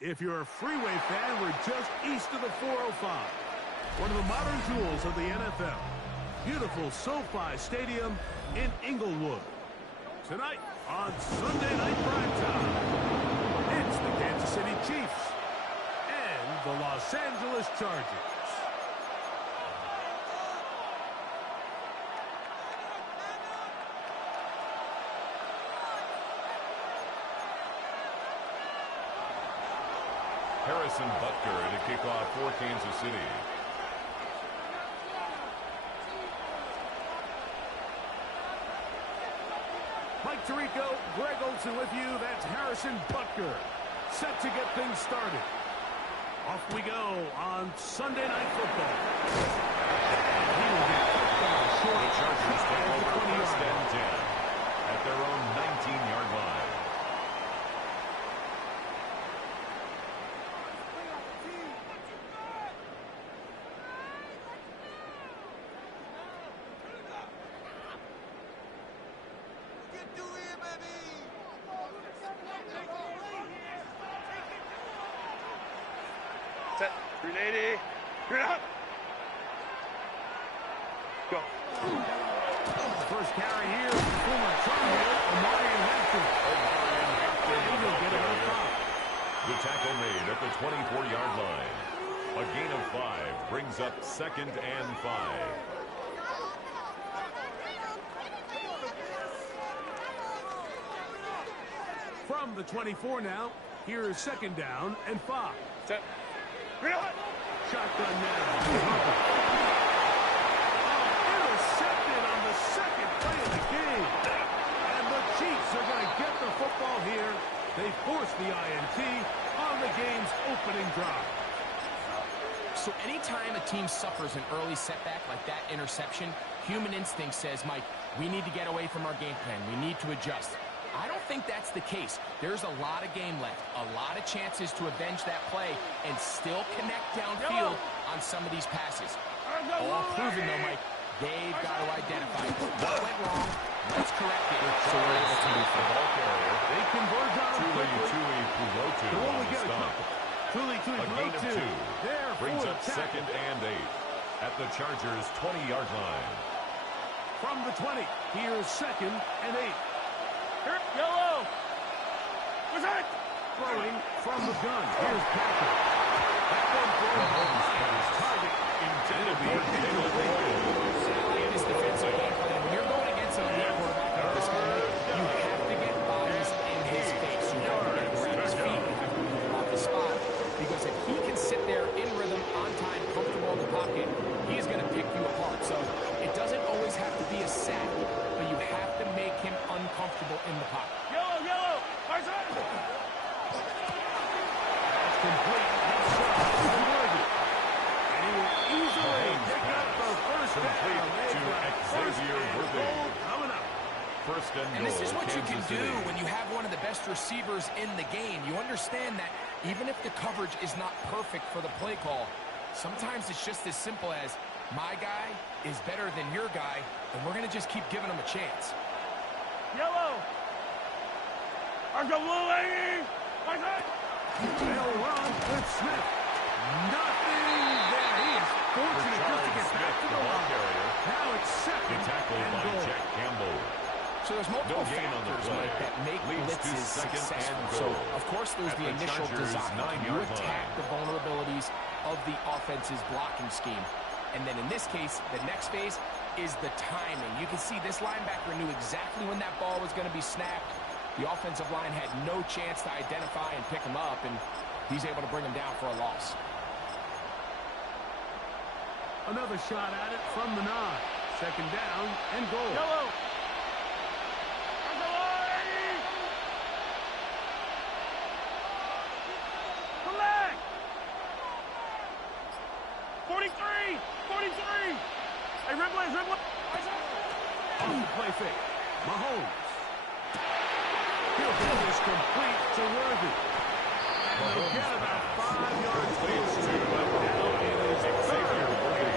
If you're a freeway fan, we're just east of the 405. One of the modern jewels of the NFL. Beautiful SoFi Stadium in Inglewood. Tonight on Sunday Night Primetime, it's the Kansas City Chiefs and the Los Angeles Chargers. Harrison Butker to kick off for Kansas City. Mike Tirico, Greg Olsen with you. That's Harrison Butker, set to get things started. Off we go on Sunday Night Football. And he will get short. The Chargers take over first and 10 at their own 19-yard line. Set. 380. You're up. Go. First carry here from former Charger, Amari Hampton. He'll get it on top. The tackle made at the 24-yard line. A gain of 5 brings up 2nd and 5. From the 24 now, here is 2nd down and 5. Set. Shotgun now. Intercepted on the 2nd play of the game. And the Chiefs are going to get the football here. They force the INT on the game's opening drive. So anytime a team suffers an early setback like that interception, human instinct says, Mike, we need to get away from our game plan. We need to adjust. I don't think that's the case. There's a lot of game left, a lot of chances to avenge that play and still connect downfield on some of these passes. All proven, though, Mike. They've got to identify what went wrong. Let's correct it so we're able to move the ball carrier. They converge on him quickly. Pulotu They'll on only the get a stop. couple. Tuli A gain of 2 there brings for up the 2nd and 8 at the Chargers' 20-yard line. From the 20, here's 2nd and 8. Yellow. What's that? Throwing from the gun. Here's Patrick. That one throws his target intended to be this defensive game plan. When you're going against an elite quarterback like this guy, you have to get bodies in his face. You have to get him around his feet. You have to move him off the spot. Because if he can sit there in rhythm, on time, comfortable in the pocket, he's going to pick you apart. So it doesn't always have to be a sack, but you have to make him uncomfortable in the pocket. Yellow. That's complete. And he will easily pick up the first down. To Xavier Worthy. Coming up. First and And this goal, is what you can Kansas do City. when you have one of the best receivers in the game. You understand that even if the coverage is not perfect for the play call, sometimes it's just as simple as my guy is better than your guy, and we're going to just keep giving him a chance. Yellow. Blue lady. What's that? They'll run with Smith. Nothing there. He is fortunate just to get back to the line. Now it's 2nd Tackled and by goal. Jack Campbell. So there's multiple No gain on the factors, play. Mike, that make Leads to blitzes 2nd successful. and So, goal. of course, there's At the the initial Chargers' design. You 9-yard attack line. the vulnerabilities of the offense's blocking scheme. And then in this case, the next phase is the timing. You can see this linebacker knew exactly when that ball was going to be snapped. The offensive line had no chance to identify and pick him up, and he's able to bring him down for a loss. Another shot at it from the 9. 2nd down and goal. Yellow. Come back. 43. Hey, Ripley. On the play fake. Mahomes. He'll get this complete to Worthy. And he'll get about 5 yards close to it, but now it is Xavier Worthy.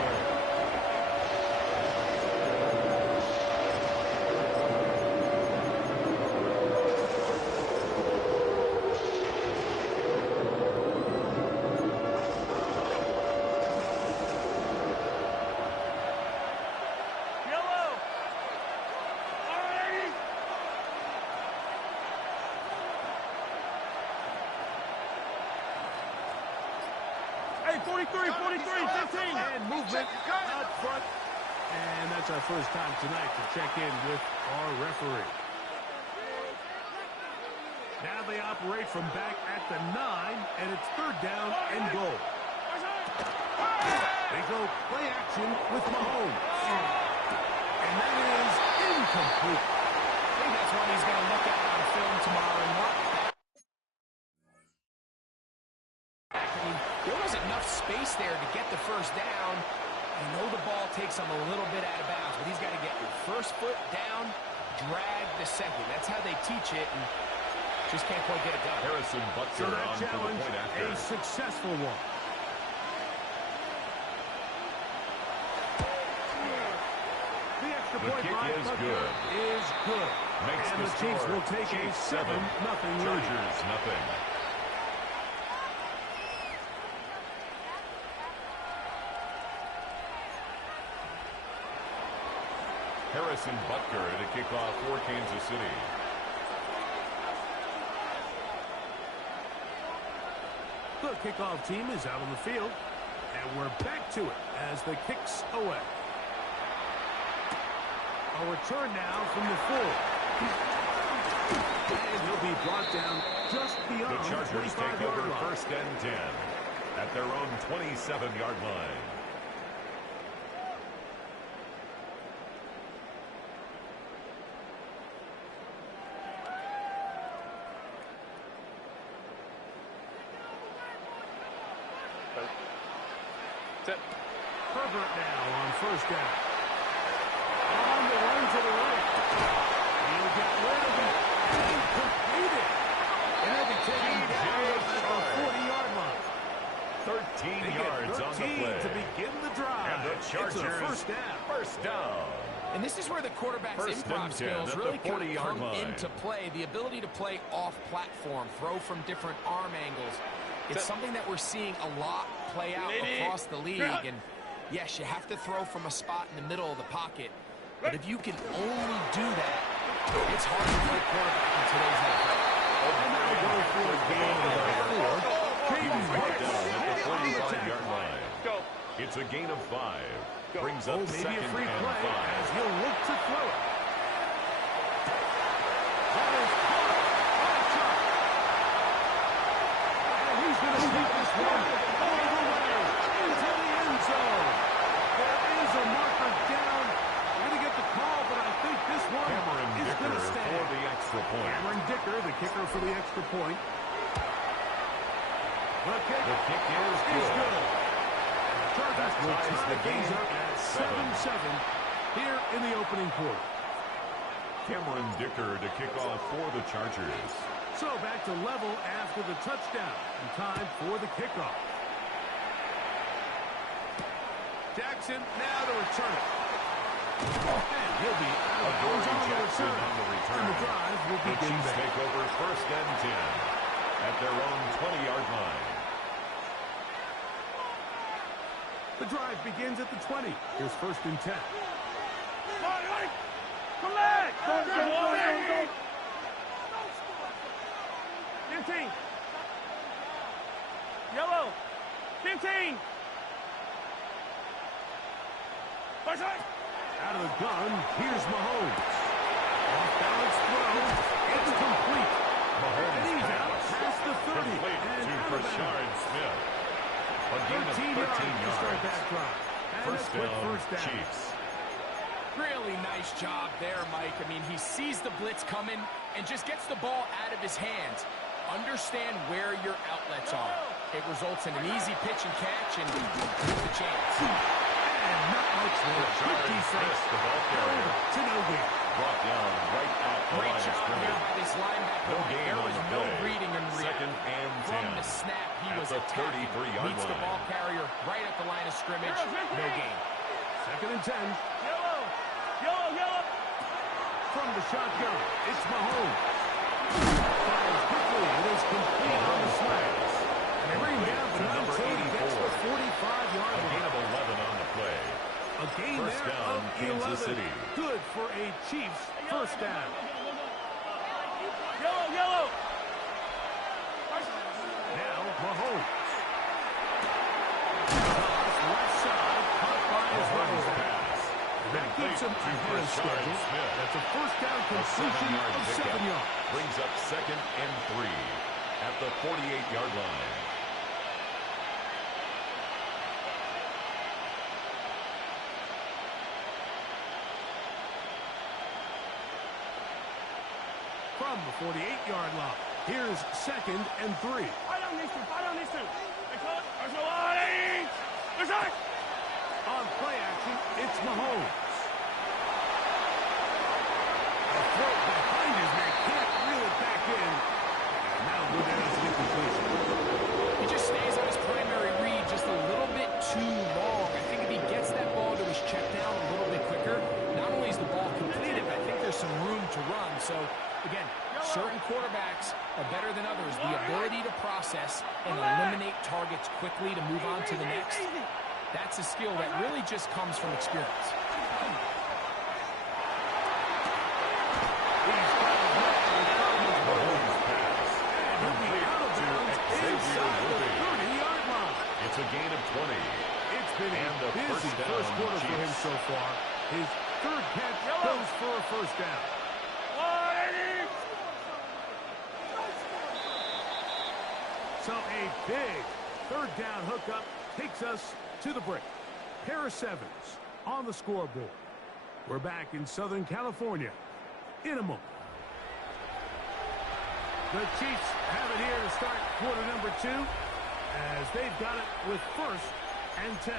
43, 43, 15. And movement out front. And that's our first time tonight to check in with our referee. Now they operate from back at the 9, and it's third down and goal. They go play action with Mahomes. And that is incomplete. I think that's one he's going to look at on film tomorrow and mark that. I mean, there was enough space there to get the first down. I know the ball takes him a little bit out of bounds, but he's got to get your first foot down, drag the second. That's how they teach it, and just can't quite get it done. Harrison So Butker that on for the challenge, point after. a successful one. The extra The point kick by is Butker good. is good. Makes And the the Chiefs score will take a Chiefs 7-0 lead. Chargers nothing. Harrison Butker to kick off for Kansas City. The kickoff team is out on the field, and we're back to it as the kick's away. A return now from the 4. And he'll be brought down just beyond The Chargers take 25-yard over line. first and 10 at their own 27-yard line. Herbert now on first down. On the run to the right. He'll get rid of it. And complete it. And he'll be taken down at the 40-yard line. 13 yards on the play. To begin the drive. And the Chargers It's a first down. First down. And this is where the quarterback's First improv and 10 skills at really the 40-yard come line. into play. The ability to play off-platform, throw from different arm angles. It's something that we're seeing a lot play out across the league. And yes, you have to throw from a spot in the middle of the pocket. But if you can only do that, it's hard to play quarterback in today's NFL. And now we go for a gain of 4. He was brought down at the on the 45-yard line. It's a gain of 5. Brings up maybe a second free and play 5. as he'll look to throw it. That is caught by a shot. And he's going to take this one all the way into the end zone. There is a marker down. We're going to get the call, but I think this one Cameron is Dicker going to stand. for the extra point. Cameron Dicker, the kicker for the extra point. The kick is good. Chargers will ties tie the game things up at 7-7 here in the opening quarter. Cameron Dicker to kick off for the Chargers. So back to level after the touchdown. And time for the kickoff. Jackson now to return it. And he'll be out of bounds on the Jackson return. on the return. And the drive will The begin Chiefs back. take over first and 10 at their own 20-yard line. The drive begins at the 20. Here's first and 10. Come back! Go! 15. Yellow. 15. Out of the gun, here's Mahomes. Off balance throw. It's complete. Mahomes And he's out pass. past the 30. Complete And to out of bounds. Rashard Smith. A gain of 13 to start yards. that drive. And First a quick down, first down. Chiefs. Really nice job there, Mike. I mean, he sees the blitz coming and just gets the ball out of his hands. Understand where your outlets are. It results in an easy pitch and catch and the chance. And not much more. Good defense. The ball carrier To no gain. brought down right at the Great line of job here scrimmage. by this linebacker. No gain There on was the no play. reading and react. Second and 10. From the snap, he At was the attacking. 33-yard Meets the line. ball carrier right at the line of scrimmage. No gain. Second and 10. Yellow. From the shotgun, it's Mahomes. Fires quickly. It is complete on the slants. And they bring him down To to number 19. Gets the 84. 45-yard A gain line. of 11 on the play. A gain First there down, of Kansas 11. City. Good for a Chiefs first down. Yellow. Now Mahomes. him ahead of schedule. Smith. That's a first down completion of 7 yards. Brings up 2nd and 3 at the 48-yard line. From the 48-yard line, here's 2nd and 3. Fight on these two. Fight on these two. They call it. There's no line. There's not. On play action, it's Mahomes. A throw behind his man, can't reel it back in. And now good as an incompletion. He just stays on his primary read just a little bit too long. I think if he gets that ball to his check down a little bit quicker, not only is the ball completed, but I think there's some room to run. So, again, certain quarterbacks are better than others. The ability to process and eliminate targets quickly to move on to the next, that's a skill that really just comes from experience. It's a gain of 20. It's been a busy first quarter for him so far. His third catch goes for a first down. So a big third down hookup takes us to the break. Pair of sevens on the scoreboard. We're back in Southern California in a moment. The Chiefs have it here to start quarter number 2 as they've got it with 1st and 10.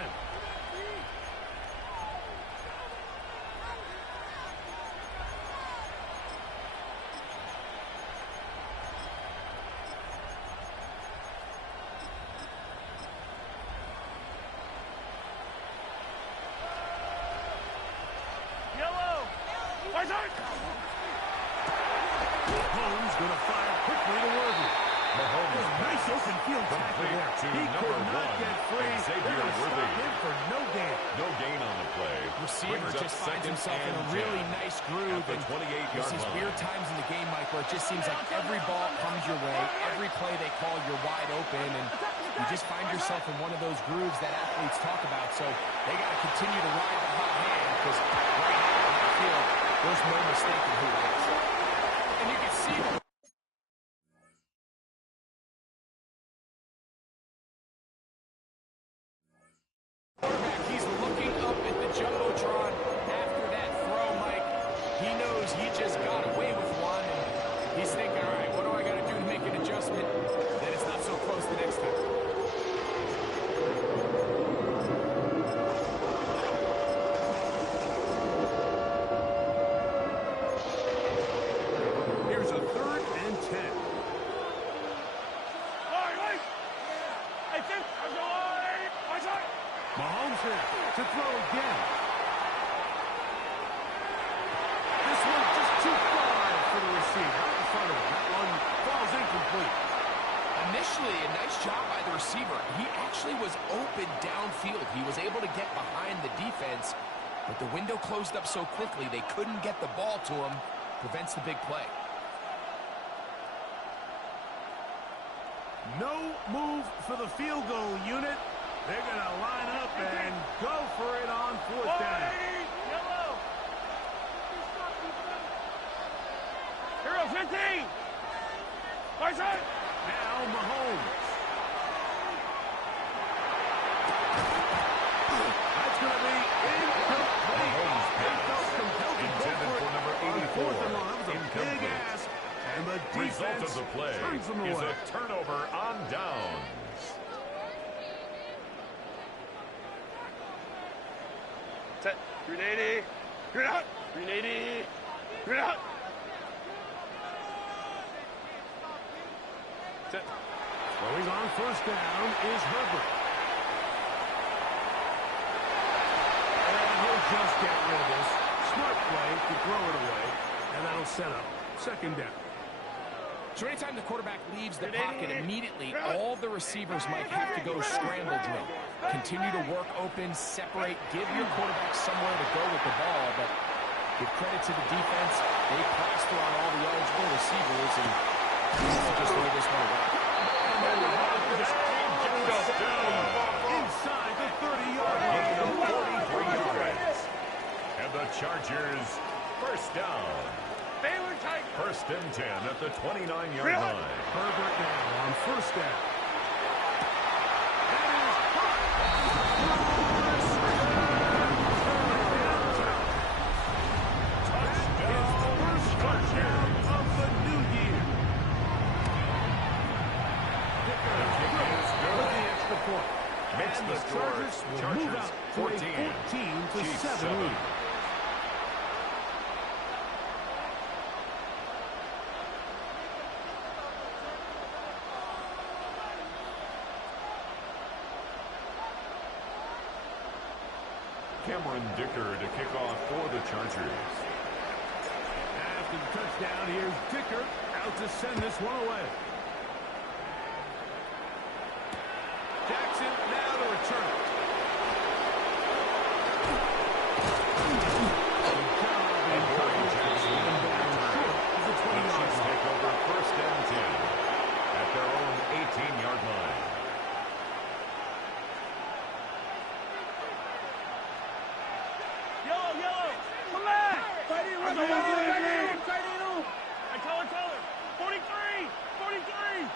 Mahomes going to fire quickly to Worthy. Mahomes Nice open field tackle there. He could not get free. They're going to stop him for no gain. No gain on the play. Receiver just finds himself in a really nice groove. At the 28-yard There's these weird times in the game, Mike, where it just seems like every ball comes your way. Every play they call, you're wide open, and you just find yourself in one of those grooves that athletes talk about. So they got to continue to ride the hot hand because right now on the field, there's no mistaking who it is. And you can see the quarterback, he's looking up at the Jumbotron after that throw, Mike. He knows he just got away with one, and he's thinking, all right, what do I got to do to make an adjustment that it's not so close the next time? Here's a 3rd and 10. Mahomes here to throw again. This one just too far for the receiver. Out in front of him. That one falls incomplete. Initially, a nice job by the receiver. He actually was open downfield. He was able to get behind the defense, but the window closed up so quickly they couldn't get the ball to him. Prevents the big play. No move for the field goal unit. They're going to line up and go for it on 4th down. Hero 15. Now Mahomes. That's going to be incomplete. Mahomes They felt compelled to go intended for for it number on 84. 4th and long. That was a big Incomplete. ask. And the Result defense of the play turns them is away. a turnover on downs. Set. 380. Green out. 380. Green out. Set. Throwing on 1st down is Herbert. And he'll just get rid of this. Smart play to throw it away. And that'll set up 2nd down. So anytime the quarterback leaves the pocket, immediately all the receivers might have to go scramble drill. Continue to work open, separate, give your quarterback somewhere to go with the ball. But give credit to the defense. They plaster on all the eligible receivers and just throw this one away. Inside the 30-yard line. 43 yards. And the Chargers and at the 29-yard line. Herbert now on first down. Touchdown of the new year. With the extra point. Makes And the the score. Chargers will Chargers move out to 14. a 14-7 Chiefs lead. Cameron Dicker to kick off for the Chargers. After the touchdown, here's Dicker out to send this one away. Jackson now to return it. And Corey Jackson The 20-yard Chiefs line. take over first and 10 at their own 18-yard line. Yellow, yellow. Come back. I color. 43. 43.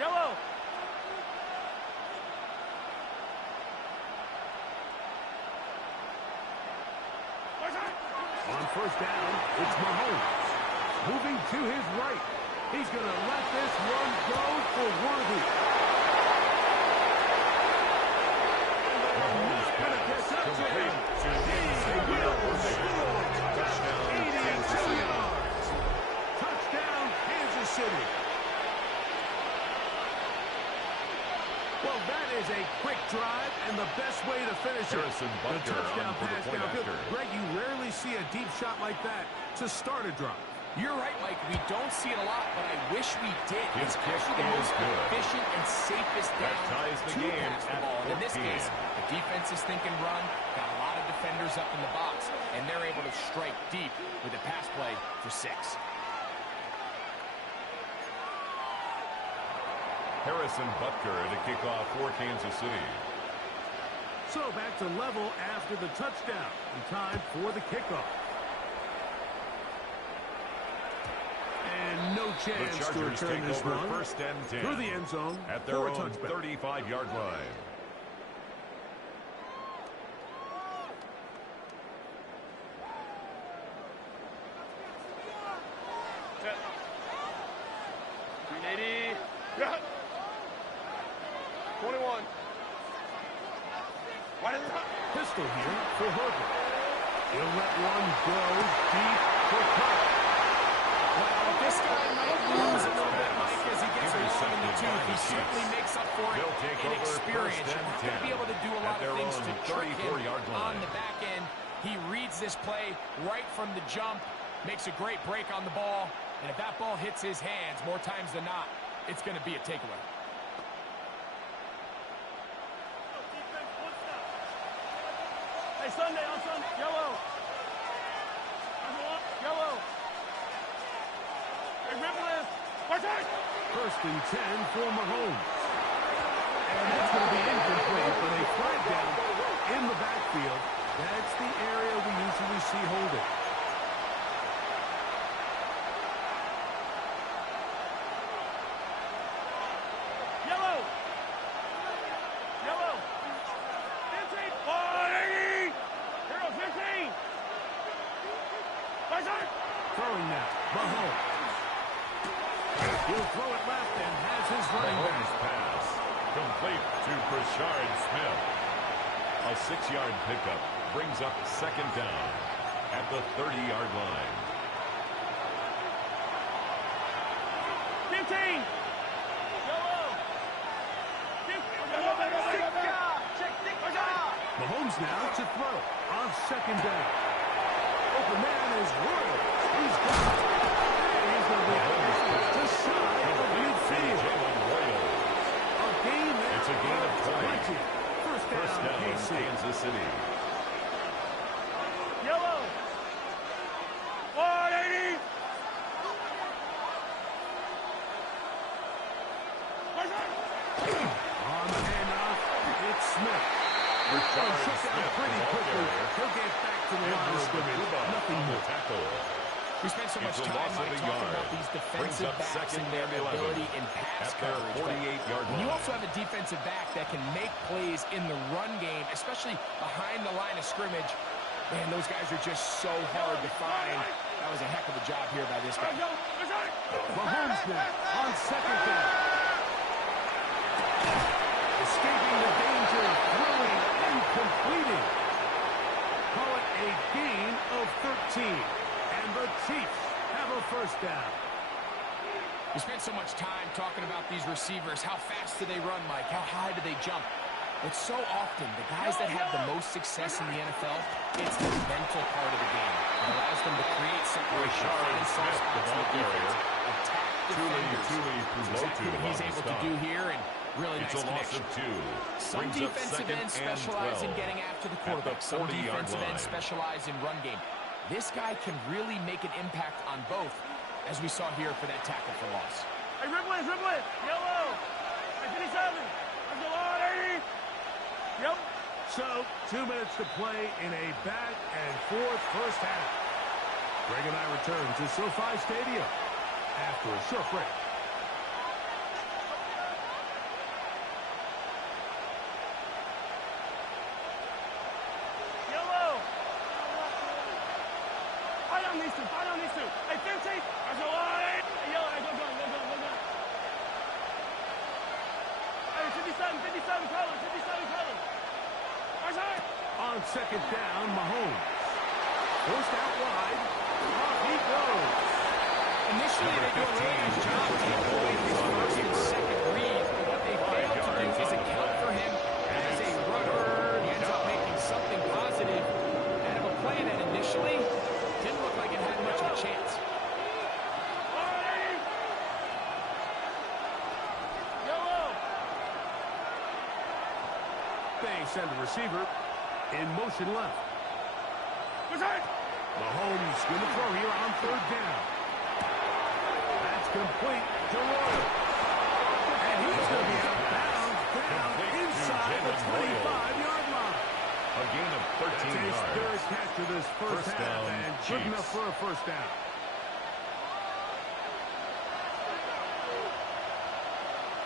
Yellow. On first down, it's Mahomes. Moving to his right. He's going to let this one go for Worthy. Mahomes Not going to pass catch up to complete him. to Xavier Worthy. Touchdown, 82 Kansas City. yards. Touchdown, Kansas City. Well, that is a quick drive and the best way to finish it. Harrison The Butker touchdown on for the pass point downfield. after. Greg, you rarely see a deep shot like that to start a drive. You're right, Mike. We don't see it a lot, but I wish we did. His It's kick actually the is most good. efficient and safest That down ties the to game pass the at ball. And in this 14. case, the defense is thinking run, got a lot of defenders up in the box, and they're able to strike deep with a pass play for 6. Harrison Butker to kick off for Kansas City. So back to level after the touchdown. And time for the kickoff. And no The chance to Chargers return take this over one first and 10 through the end zone at their for a own touchback. 35-yard line. Set. 380. Yeah. 21. Why did it not? Pistol here for Herbert. He'll let one go deep for Cook. Well, this guy might lose a little bit, Mike, as he gets along in the Intercepted tooth. by He the certainly Chiefs. makes up for it They'll take in over experience. first You're and not going to be 10 able to do a at lot their of things own to trick him 34-yard line. on the back end. He reads this play right from the jump, makes a great break on the ball, and if that ball hits his hands more times than not, it's going to be a takeaway. Hey, Sunday on Sunday. Yellow. Yellow. Hey, rip lift. Watch out. First and 10 for Mahomes. And that's going to be incomplete, but a flag down in the backfield. That's the area we usually see holding. Yellow. Yellow. 15. 180. Hero 15. Watch out. Throwing now, Mahomes. He'll throw it left and has his running back. Mahomes pass complete to Brashard Smith. A 6-yard pickup brings up second down at the 30-yard line. 15. Yellow. 15. Mahomes now to throw on second down. Open man is Royal. He's got it. And he's going to be out just shy of midfield. Jalen Royal. A gain there. It's a gain of 20. First down, KC. Kansas City. Yellow. 180. On the handoff, it's Smith. Brashard Check out Smith, pretty the ball quickly. carrier. He'll get back to the line of scrimmage. Nothing more. Tackle. We spent so much It's a time loss of talking a yard. about these Brings defensive up backs second and their and 11 ability in pass at their coverage. But 48-yard when you line. also have a defensive back that can make plays in the run game, especially behind the line of scrimmage, man, those guys are just so hard to find. That was a heck of a job here by this guy. Mahomes now on second down. Escaping the danger, throwing and completing. Call it a gain of 13. And the Chiefs have a first down. We spent so much time talking about these receivers. How fast do they run, Mike? How high do they jump? But so often, the guys that have the most success in the NFL, it's the mental part of the game. It allows them to create separation, find soft spots in the defense, attack defenders. Exactly what he's able to do here, and really nice connection. Some defensive ends specialize in getting after the quarterback. Some defensive ends specialize in run game. This guy can really make an impact on both, as we saw here for that tackle for loss. Hey, rip it, yellow. Hey, 57. Let's go on, 80. Yep. So, 2 minutes to play in a back-and-forth first half. Greg and I return to SoFi Stadium after a short break. Yellow. Fight on these two. Hey, 50. Let's go on, 80. Hey, yellow, hey, go. Hey, 57 color. On second down, Mahomes. Forced out wide. Off he goes. Initially, they do a really nice job taking away his first and second read. But what they fail to do is account for him as a runner. He ends up making something positive out of a play that initially didn't look like it had much of a chance. They send the receiver in motion left. Mahomes going to throw here on third down. That's complete to Royal. And he's going to be out of bounds down inside the 25-yard line. A gain of 13 That's his yards. third catch of this first half, down, and good Chiefs. enough for a first down.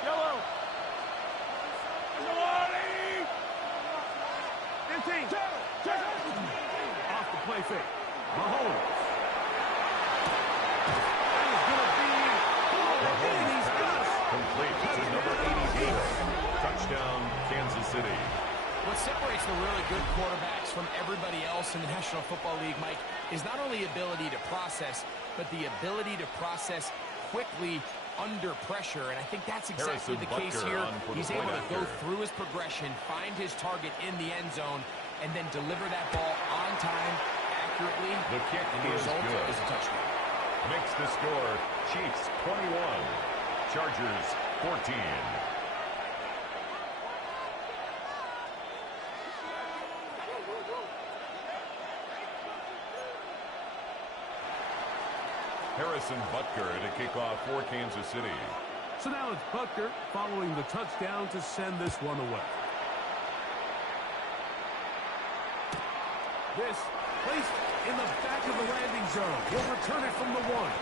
Yellow. Let's go on, 80. 15. Off the play fake. Mahomes. That is going to be and he's got it. Complete to number 84. Touchdown, Kansas City. What separates the really good quarterbacks from everybody else in the National Football League, Mike, is not only ability to process, but the ability to process quickly under pressure. And I think that's exactly the case here. He's able to go through his progression, find his target in the end zone, and then deliver that ball on time, accurately. The kick and the is result good. is a touchdown. Makes the score Chiefs 21, Chargers 14. Harrison Butker to kick off for Kansas City. So now it's Butker following the touchdown to send this one away. This placed in the back of the landing zone. He'll return it from the 1.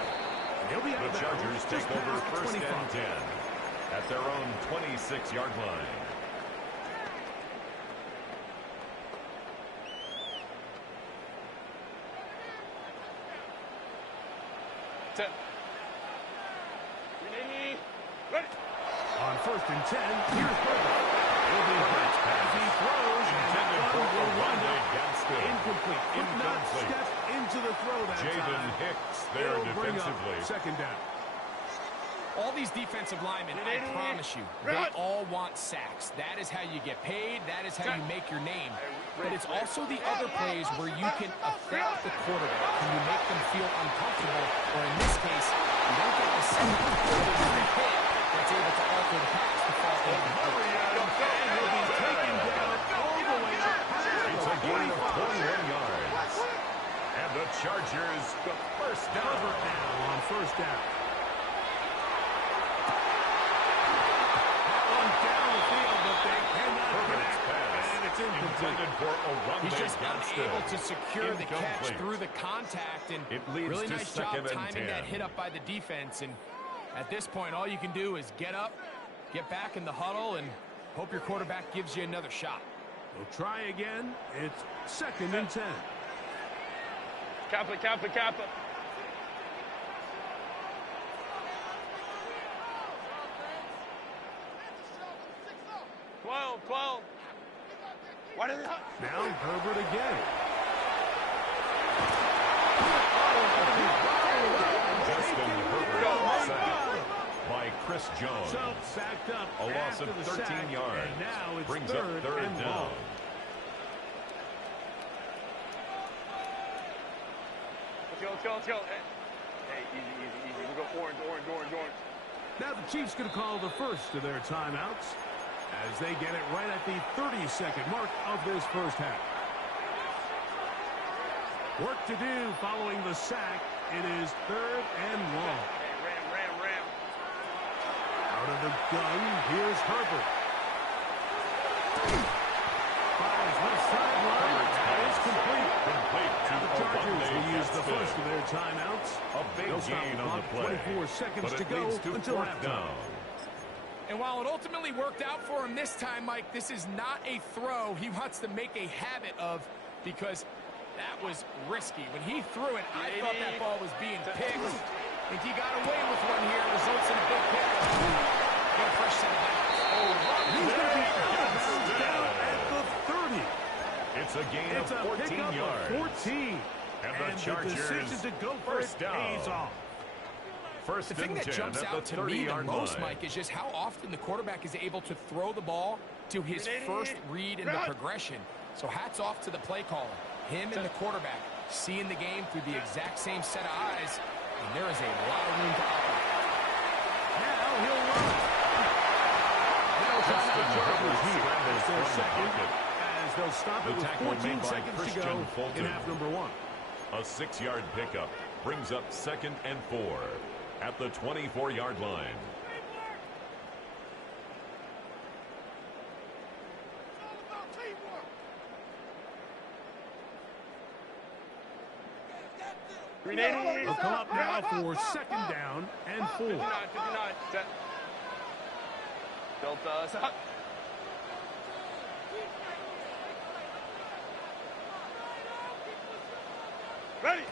And he'll be out of The bounds Chargers just take over past the first 25. and 10 at their own 26-yard line. On first and 10, here's Burger. He'll be hurt as he throws, and that one will wind up incomplete. Could not step into the throw that Jaden time. Hicks there It'll bring up defensively. second down. All these defensive linemen, I promise you, they all want sacks. That is how you get paid. That is how you make your name. But it's also the other plays where you can affect the quarterback. Can you make them feel uncomfortable? Or in this case, you don't get the sack, but there's a hit that's able to alter the pass to fall in. And he'll be taken down all the way up past It's the a gain of 45. 21 yards. And the Chargers, the first down. Cover now on first down. That one downfield, but they cannot Herbert's connect. pass And it's incomplete. intended for a He's just unable to secure the catch through the contact, and it leads really to nice job second and timing 10. that hit up by the defense. And at this point, all you can do is get up, get back in the huddle, and hope your quarterback gives you another shot. We'll try again. It's second and 10. Kappa, Kappa, Kappa. 12. Why did it hurt? Now Herbert again. Justin Herbert sacked by Chris Jones. So sacked up a loss of after the 13 sack, yards. and now it's brings up third and down. long. Let's go. Hey, easy. We'll go orange. Now the Chiefs going to call the first of their timeouts as they get it right at the 30-second mark of this first half. Work to do following the sack. It is third and long. Ram. Out of the gun, here's Herbert. Fires left sideline. That is complete. Now the Chargers will use the first of their timeouts. A big gain on the play. 24 seconds but to it go leads to until fourth halftime. down. And while it ultimately worked out for him this time, Mike, this is not a throw he wants to make a habit of, because that was risky. When he threw it, I thought that ball was being picked. I think he got away with one here. Results in a big pick. Get a fresh set of downs. He's going to be out of bounds down at the 30. It's a gain It's of a 14 pickup yards. of 14. And the Chargers decision to go for it first down. pays off. First The thing and that 10 jumps at out the to me the 30-yard most, line. Mike, is just how often the quarterback is able to throw the ball to his first read in the progression. So hats off to the play caller. Him and the quarterback seeing the game through the exact same set of eyes, and there is a lot of room to operate. Now he'll run. Now Justin the Chargers Herbert here. scrambles It's their from the second pocket. as they'll stop The it with tackle 14 made by seconds to Christian go in Fulton. half number one. A 6-yard pickup brings up second and 4 at the 24-yard line. They'll come up now for second down and 4. 59. Set. Delta. Stop. Ready.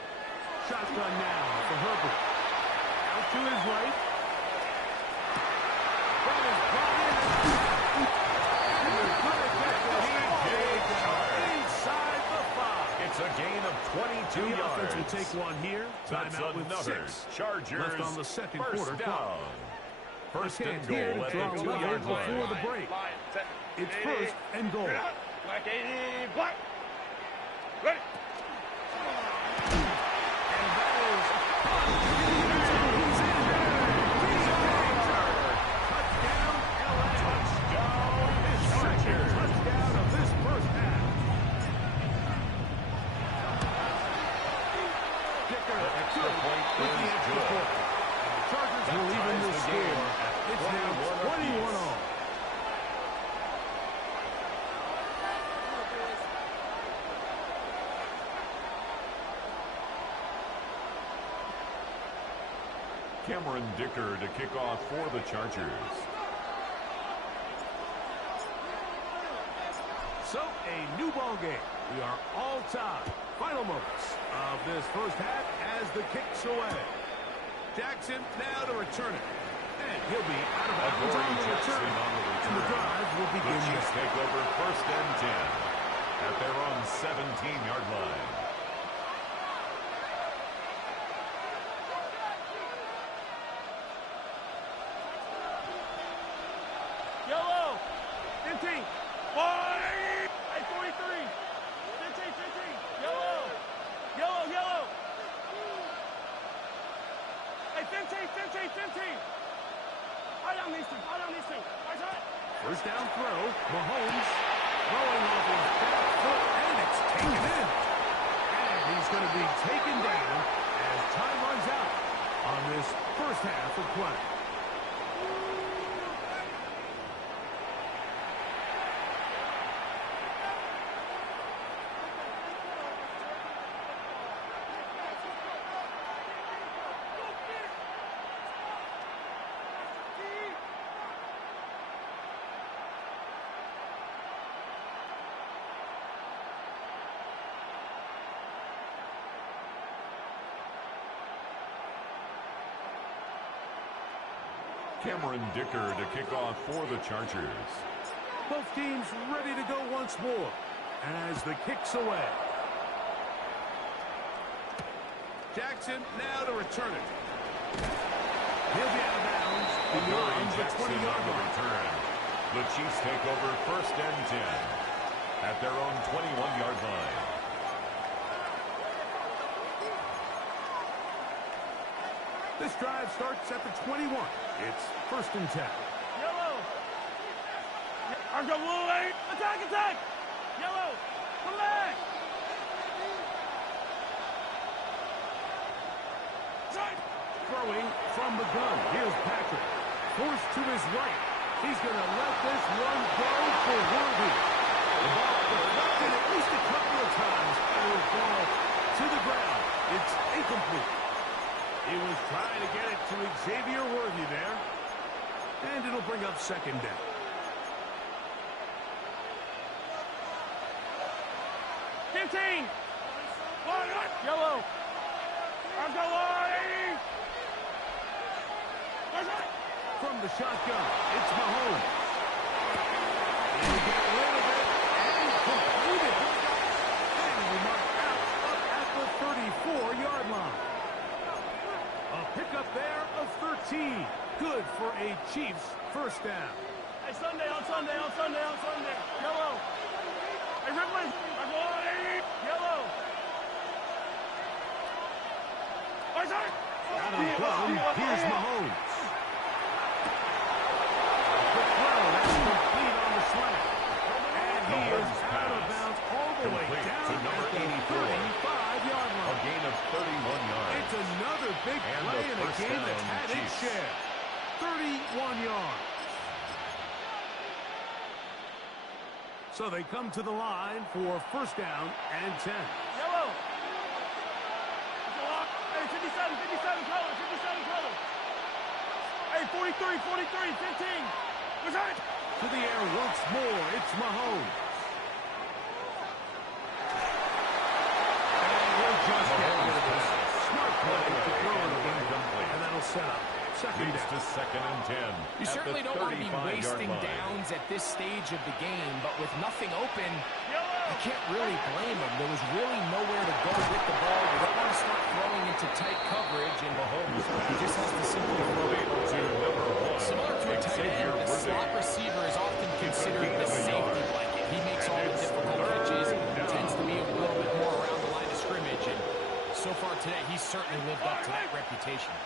Shotgun now for Herbert. Out to his right. That is brought in. And they're going to get the lead inside the 5. It's a gain of 22 The yards. offense will take one here. That's Timeout with another 6. Chargers Left on the second first quarter down. clock. First and Chance here goal to at draw the level 2-yard line. before the break. Line. Set. It's 80. first and goal. Black 80. Black. Ready. And that is touchdown, LA. Touchdown, his second touchdown of this first half. Dicker good with the extra point. And the Chargers will even the score. It's now 21 all. Cameron Dicker to kick off for the Chargers. So, a new ball game. We are all tied. Final moments of this first half as the kick's away. Jackson now to return it. And he'll be out of bounds on the return. And the drive will The begin Chiefs now. take over first and 10 at their own 17-yard line. Yellow. 15. 180. Hey, 43. 15. Yellow. Hey, 15. High down these two. Right side. First down throw. Mahomes throwing off his back foot, and it's taken in. And he's going to be taken down as time runs out on this first half of play. Cameron Dicker to kick off for the Chargers. Both teams ready to go once more as the kick's away. Jackson now to return it. He'll be out of bounds beyond the 20-yard line. Return. The Chiefs take over 1st and 10 at their own 21-yard line. This drive starts at the 21. It's 1st and 10. Yellow. Arms up, blue, eight. Attack, attack. Yellow. Come back. Throwing from the gun. Here's Patrick. Forced to his right. He's going to let this one go for Worthy. The ball deflected at least a couple of times. And it will fall to the ground. It's incomplete. He was trying to get it to Xavier Worthy there. And it'll bring up 2nd down. Yellow. Arms go wide. From the shotgun, it's Mahomes. He'll get rid of it and complete it. And it'll be marked out up at the 34-yard line. A pickup there of 13. Good for a Chiefs 1st down. Hey, Sunday, on Sunday, on Sunday, on Sunday. Yellow. Hey, Ripley. Arms go wide. Yellow. Out of the gun, here's Mahomes. The throw, that's complete on the slant. And he is out of bounds all the way down to number 84. 35-yard line. A gain of 31 yards. It's another big play in a game that's had its share. 31 yards. So they come to the line for 1st down and 10. Yellow. Hey, 57 color, 57 color. Hey, 43, 15. What's that? To the air once more, it's Mahomes. And he'll just get rid of this. Smart play to throw it away. And that'll set up 2nd down. To 2nd and 10. You certainly don't want to be wasting downs at this stage of the game, but with nothing open, you can't really blame him. There was really nowhere to go with the ball. You don't want to start throwing into tight coverage, and Mahomes, he just has to simply throw it to number 1. Similar to a tight end, the slot receiver is often considered the safety blanket. He makes all the difficult catches, tends to be a little bit more around the line of scrimmage, and so far today, he's certainly lived up to that reputation.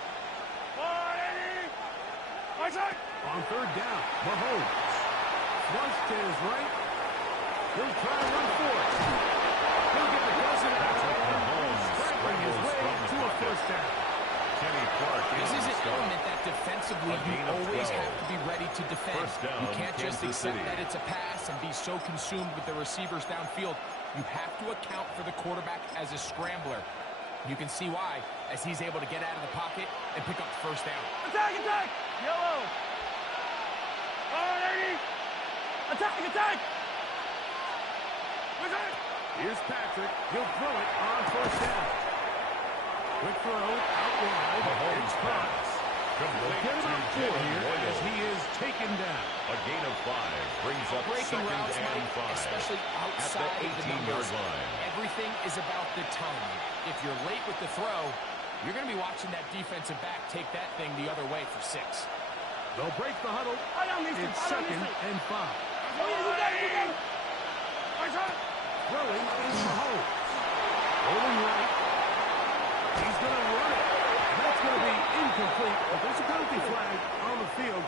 On 3rd down, Mahomes. Flush to his right. He'll try to run for it. He'll get the dozen out of it. Mahomes scrambling his way to a 1st down. Kenny Clark. This is an element that defensively you always have to be ready to defend. You can't just accept that it's a pass and be so consumed with the receivers downfield. You have to account for the quarterback as a scrambler. You can see why, as he's able to get out of the pocket and pick up the 1st down. Attack, attack! Yellow! Attack, attack! Here's Patrick. He'll throw it on 1st down. Quick throw, out wide. Mahomes pass. Get him up 4 here as he is taken down. A gain of 5 brings up Breaking 2nd routes, and Mike, 5. especially outside at the the 18-yard numbers. line. Everything is about the timing. If you're late with the throw, you're going to be watching that defensive back take that thing the other way for 6. They'll break the huddle. It's 2nd and 5. Throwing is Mahomes. Rolling right. He's going to run it. And that's going to be incomplete. But there's a penalty flag on the field.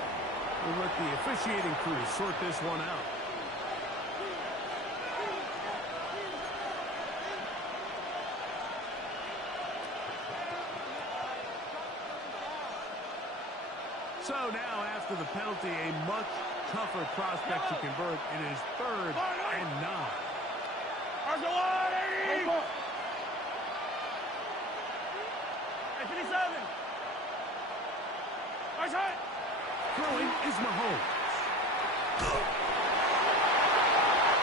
We'll let the officiating crew sort this one out. So now, after the penalty, a much tougher prospect to convert. It is 3rd and 9. Hey, 57. Throwing is Mahomes.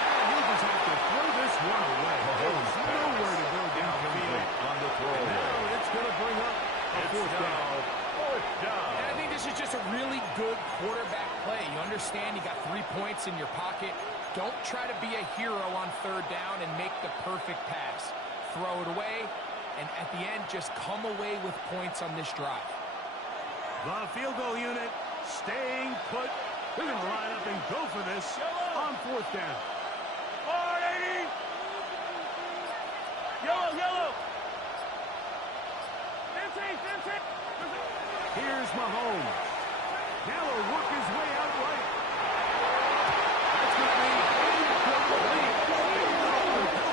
And he'll just have to throw this one away. Mahomes nowhere to go downfield on the throw. And now it's going to bring up a 4th down. 4th down. And I think this is just That's a really good quarterback play. You understand you got 3 points in your pocket. Don't try to be a hero on third down and make the perfect pass. Throw it away, and at the end, just come away with points on this drive. The field goal unit staying put. They're going to line up and go for this on fourth down. Hard 80. Yellow, yellow. 15. Here's Mahomes. Now he'll work his way out right. That's going to be incomplete.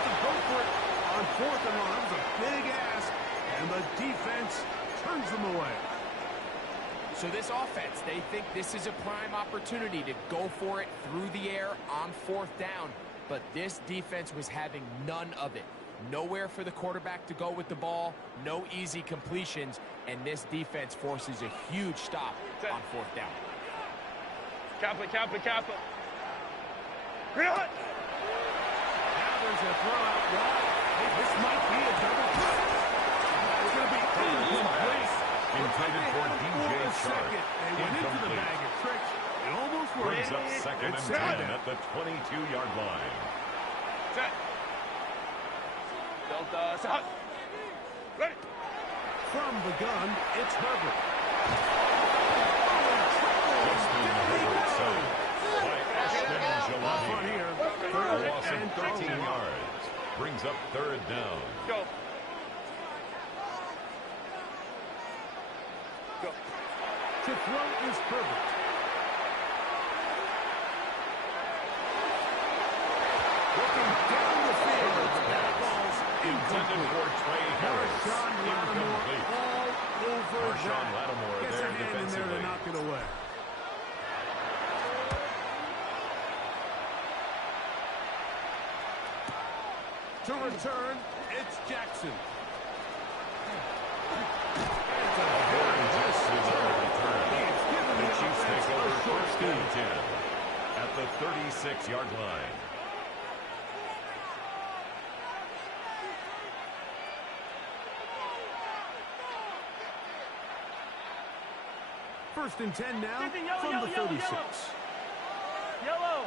They'll go for it on fourth and one. That was a big ask, and the defense turns them away. So this offense, they think this is a prime opportunity to go for it through the air on fourth down, but this defense was having none of it. Nowhere for the quarterback to go with the ball, no easy completions, and this defense forces a huge stop on fourth down. Cap it. Reel it. Now there's a throw out wide. Hey, this might be a double threat. It's going to be incomplete. Intended for DJ Sharp. They went into the bag of tricks. It almost worked. Brings up second and 10 at the 22-yard line. Set. Delta, set. Ready. From the gun, it's Herbert. Justin Herbert set by Ashton Off on Jelani. here. A Third loss of and 13 goal. yards. Brings up third down. Go. Go. To throw is Herbert. Looking down the field. That ball's Intended incomplete. for Trey Harris. Marshawn Lattimore Incomplete. all over Marshawn that. Lattimore Gets there a hand in there to defensively. knock it away. To return, it's Jackson. It's a very nice return. He's given The the Chiefs offense take over a short first field. and 10 at the 36-yard line. First and 10 now Yellow, from yellow, the yellow, 36. Yellow.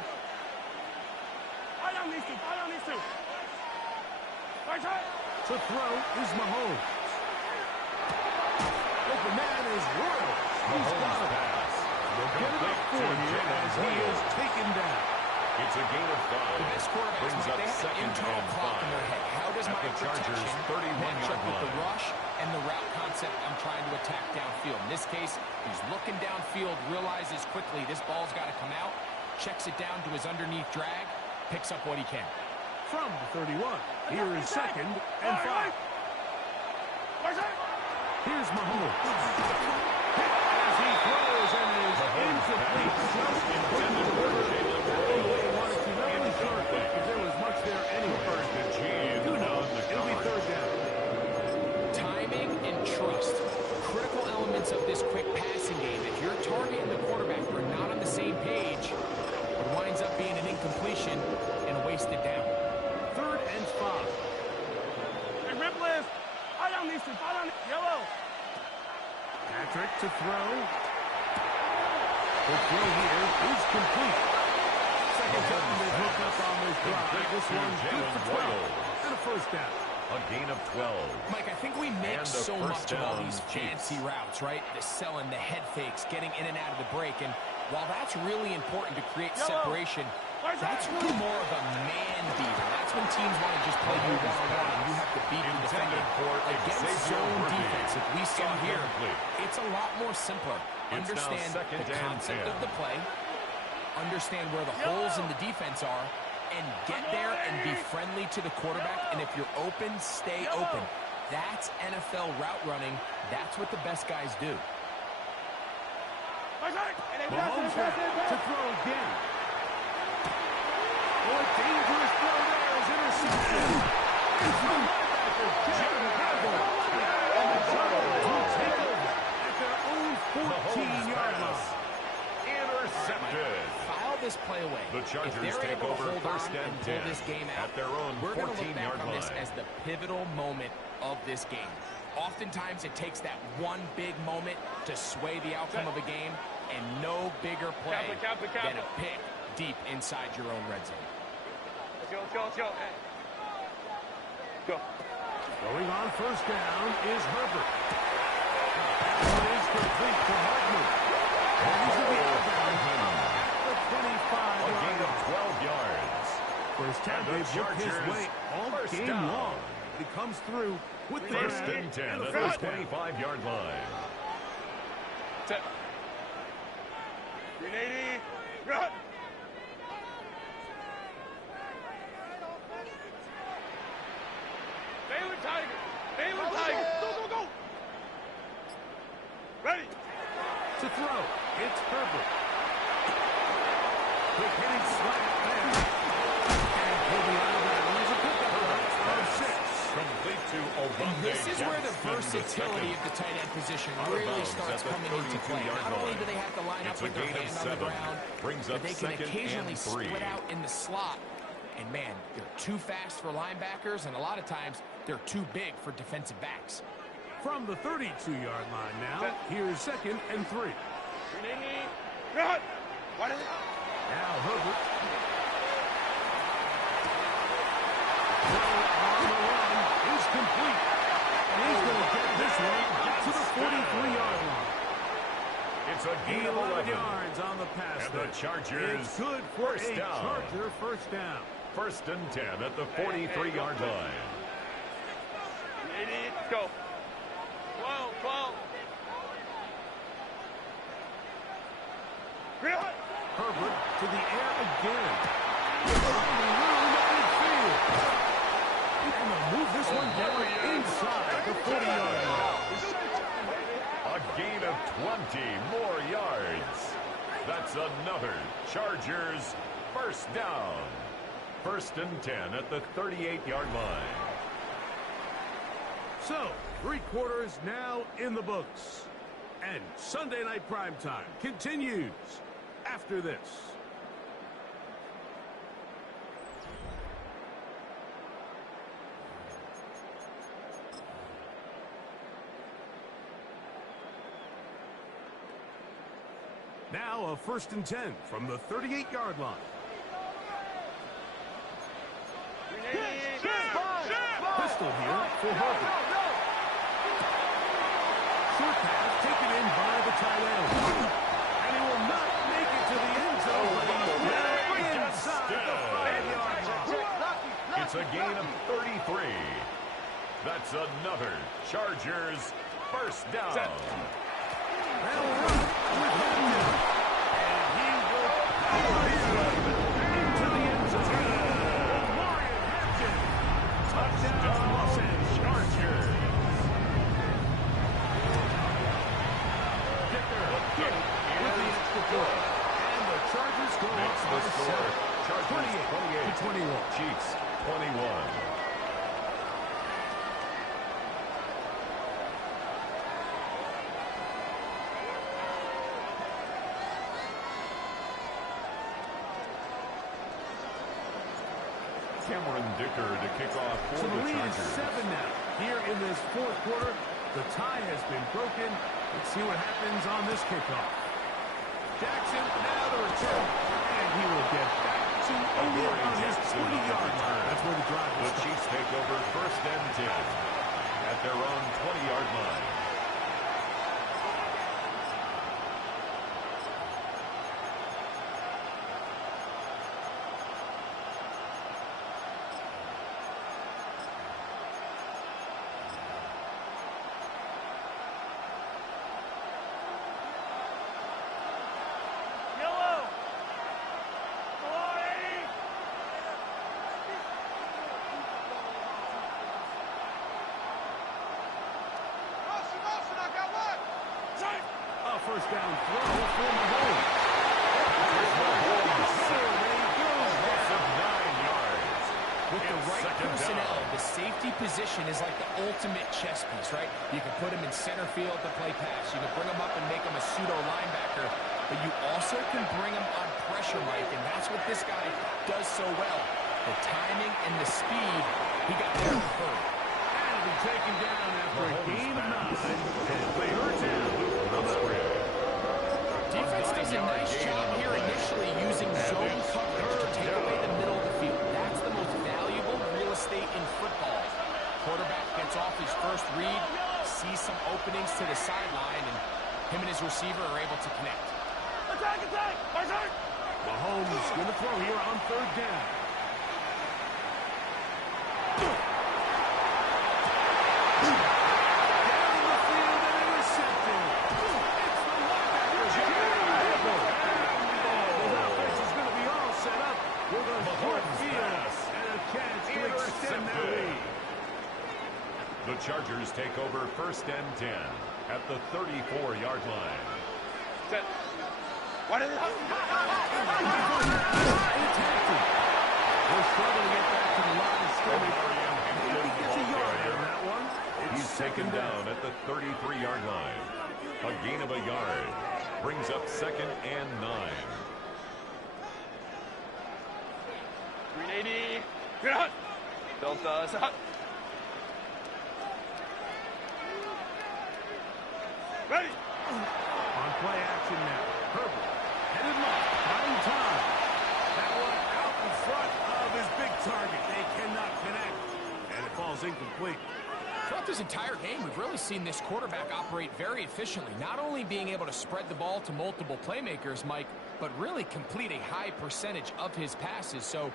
I don't need to. Right side. To throw is Mahomes. Open man is Royal. He's got Mahomes it. pass. They'll get it up for you as he is taken down. It's a gain of 5. The best quarterbacks, Brings Mike, up they have an second internal and clock in their 5. head. How does At my the Chargers' protection 31-yard match up with the line. rush and the route concept I'm trying to attack downfield? In this case, he's looking downfield, realizes quickly this ball's got to come out, checks it down to his underneath drag, picks up what he can. From the 31, here is second and 5. Right side. Here's Mahomes. Hit as he throws and is incomplete. Just Intended for Jalen Royal. wanted to know in short if there was much there anyway. First and 10 You know, on the it'll be card. third down. Timing and trust, critical elements of this quick passing game. If your target and the quarterback are not on the same page, it winds up being an incompletion and a wasted down. Third and 5. Hey, rip list. I don't need to. Yellow. Patrick to throw. The throw here is complete. Second time they've hooked up on this drive. This one's good for 12. And a first down. A gain of 12. Mike, I think we make And a so first much of all down, these Chiefs. fancy routes, right? The selling, the head fakes, getting in and out of the break. And while that's really important to create separation, that's really more of a man beater. That's when teams want to just play you one-on-one and you have to beat the defender. Intended for Against Xavier zone Worthy. defense, if we saw here, Incomplete. it's a lot more simpler. It's now Understand second the and concept 10. of the play, understand where the holes in the defense are, and get there and be friendly to the quarterback. And if you're open, stay open. That's NFL route running. That's what the best guys do. Right side. Mahomes to throw again. Oh, a dangerous throw there is intercepted. It's the linebacker, Jalen Campbell. And the Chargers will take over at their own 14-yard line. Intercepted. File this play away. The Chargers if they're take able over to hold first on and pull 10 this game out, at their own we're going to look back 14-yard on this line. as the pivotal moment of this game. Oftentimes, it takes that one big moment to sway the outcome of a game, and no bigger play than a pick deep inside your own red zone. Let's go. Hey. Go. Going on first down is Herbert. That one is complete to Hartman. And he's going to be out at the 25-yard line. A gain of 12 yards. First time they've worked his way all game long. He comes through with the First and 10 at the 25-yard line. Set. 380. Run. Baylor Tiger. Go. Ready. To throw, it's Herbert. Quick hitting slap there. And he'll be out of bounds. A pickup of 6. Complete to Obama. This is where the versatility of the tight end position really starts coming into play. Not only do they have to line up with their hand on the ground, but they can occasionally split out in the slot. And man, they're too fast for linebackers, and a lot of times they're too big for defensive backs. From the 32-yard line now, here's 2nd and 3. 380. Run. Now Herbert. On the run is complete. And he's going to get this one to the 43-yard line. It's a gain of 11 yards on the pass. And the Chargers It's good for first a down. Charger first down. First and 10 at the 43-yard line. 380. Go. 12. Herbert to the air again. Finding room at midfield. And they'll move this one down inside the 40-yard line. A gain of 20 more yards. That's another Chargers first down. First and 10 at the 38-yard line. So, 3 quarters now in the books. And Sunday Night Primetime continues after this. Now a 1st and 10 from the 38-yard line. Pistol here for Herbert. Short pass taken in by the tight end. And he will not make it to the end zone, but he's now inside the 5-yard line. It's a gain of 33. That's another Chargers first down. They'll run with Hampton. And he will power into the end zone. Marion Hampton. Touchdown, Los Angeles Chargers. Dicker kick with the extra point. And the Chargers go up by 7. 28-21. Chiefs 21. Cameron Dicker to kick off for So the the lead is Chargers. 7 now. Here in this 4th quarter, the tie has been broken. Let's see what happens on this kickoff. Jackson, now the return. And he will get back to only on his 20-yard line. That's where the drive The will start. Chiefs take over first and 10 at their own 20-yard line. First down throw for Mahomes. Loss of 9 yards. With the It's right second personnel, down. the safety position is like the ultimate chess piece, right? You can put him in center field to play pass. You can bring him up and make him a pseudo linebacker, but you also can bring him on pressure, Mike, and that's what this guy does so well. The timing and the speed, he got there third. And he taken down after a gain of 9. And third down. Defense does a nice job here initially using zone coverage to take away the middle of the field. That's the most valuable real estate in football. Quarterback gets off his first read, sees some openings to the sideline, and him and his receiver are able to connect. Attack, attack! Attack! Mahomes going to throw here on third down. Down the field and intercepted. It's the linebacker, His offense is going to be all set up with a short field and a chance to extend their lead. The Chargers take over first and 10 at the 34-yard line. Set. What is it? We're struggling to get back to the line of scrimmage. Maybe he gets a yard on that one. He's taken down at the 33-yard line. A gain of a yard brings up second and 9. 380. Get out. Built us up. Ready. On play action now. Herbert headed left. Buying time. That one out in front of his big target. They cannot connect. And it falls incomplete. Throughout this entire game, we've really seen this quarterback operate very efficiently, not only being able to spread the ball to multiple playmakers, Mike, but really complete a high percentage of his passes. So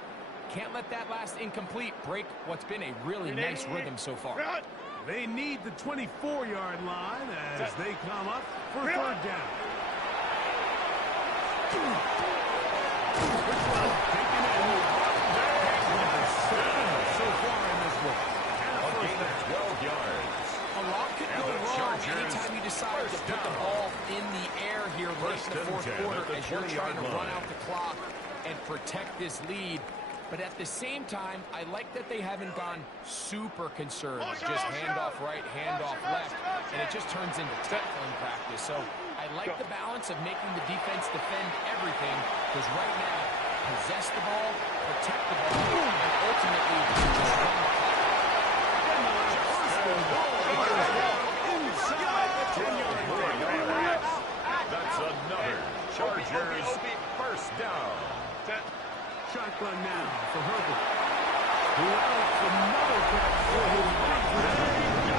can't let that last incomplete break what's been a really nice rhythm so far. They need the 24-yard line as they come up for third down. Taken in. Number 7 so far in this one. And a first down. 12 yards. A lot could go wrong anytime you decide to put the ball in the air here late in the fourth quarter as you're trying to run out the clock and protect this lead. But at the same time, I like that they haven't gone super conservative. Just handoff right, handoff left, and it just turns into tackling practice. So I like the balance of making the defense defend everything, because right now, possess the ball, protect the ball, and ultimately just run the clock. Inside the 10-yard line. That's another Chargers first down. Shotgun now for Herbert. Who else? Another catch for his big play.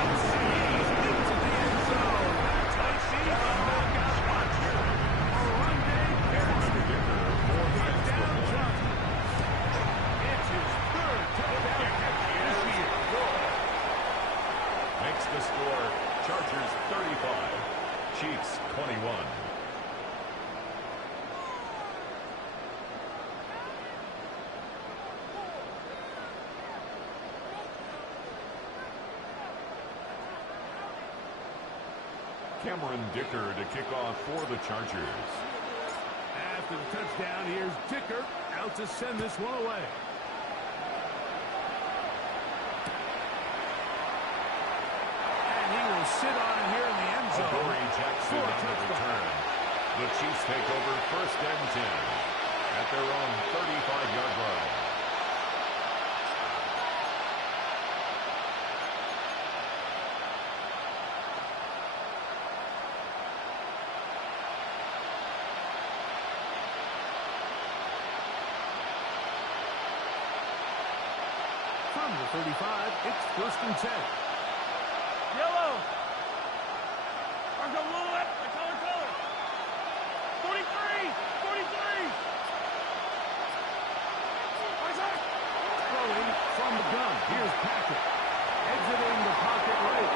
He's into the end zone. That's a knockout punch. A run day carries for his down truck. It's his third touchdown catch this year. Makes the score Chargers 35, Chiefs 21. Cameron Dicker to kick off for the Chargers. After the touchdown, here's Dicker out to send this one away. And he will sit on it here in the end zone. Corey Jackson on the return. The Chiefs take over first and 10 at their own 35-yard line. From the 35, it's first and 10. Yellow. Arms up a little left. My color. 43. 43. Throwing from the gun. Here's Packett. Exiting the pocket right.